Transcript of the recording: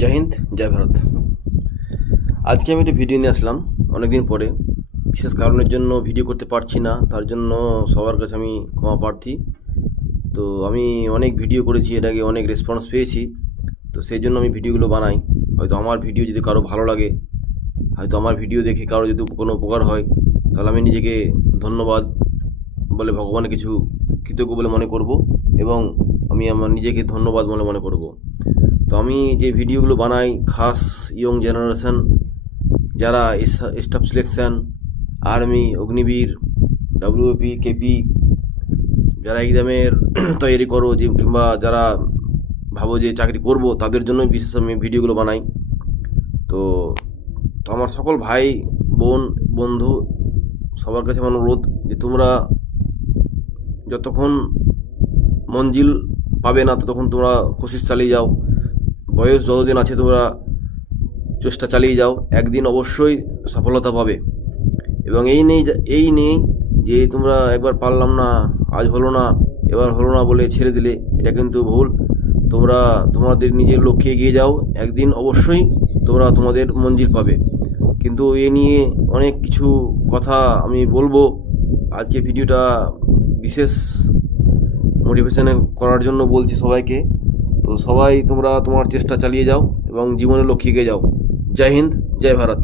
জয় হিন্দ, জয় ভারত। আজকে আমি একটা ভিডিও নিয়ে আসলাম অনেকদিন পরে। বিশেষ কারণের জন্য ভিডিও করতে পারছি না, তার জন্য সবার কাছে আমি ক্ষমা প্রার্থী। তো আমি অনেক ভিডিও করেছি, এর আগে অনেক রেসপন্স পেয়েছি, তো সেই জন্য আমি ভিডিওগুলো বানাই। হয়তো আমার ভিডিও যদি কারো ভালো লাগে, হয়তো আমার ভিডিও দেখে কারো যদি কোনো উপকার হয়, তাহলে আমি নিজেকে ধন্যবাদ বলে ভগবানের কিছু কৃতজ্ঞ বলে মনে করব, এবং আমি আমার নিজেকে ধন্যবাদ বলে মনে করব। তো আমি যে ভিডিওগুলো বানাই, খাস ইয়ং জেনারেশন যারা staff selection, army, Agniveer, WP, KP, যারা এক্সামের তৈরি করো যে, কিংবা যারা ভাবো যে চাকরি করব, তাদের জন্য বিশেষ আমি ভিডিওগুলো বানাই। তো তো আমার সকল ভাই, বোন, বন্ধু, সবার কাছে আমার অনুরোধ যে তোমরা যতক্ষণ মঞ্জিল পাবে না, ততক্ষণ তোমরা কোশিশ চালিয়ে যাও। বয়স যতদিন আছে তোমরা চেষ্টা চালিয়ে যাও, একদিন অবশ্যই সফলতা পাবে। এবং এই নেই যে তোমরা একবার পারলাম না, আজ হলো না, এবার হলো না বলে ছেড়ে দিলে, এটা কিন্তু ভুল। তোমরা তোমাদের নিজের লক্ষ্যে এগিয়ে যাও, একদিন অবশ্যই তোমরা তোমাদের মঞ্জিল পাবে। কিন্তু এ নিয়ে অনেক কিছু কথা আমি বলবো। আজকে ভিডিওটা বিশেষ মোটিভেশনে করার জন্য বলছি সবাইকে। তো সবাই তোমরা তোমার চেষ্টা চালিয়ে যাও এবং জীবনের লক্ষ্যে এগিয়ে যাও। জয় হিন্দ, জয় ভারত।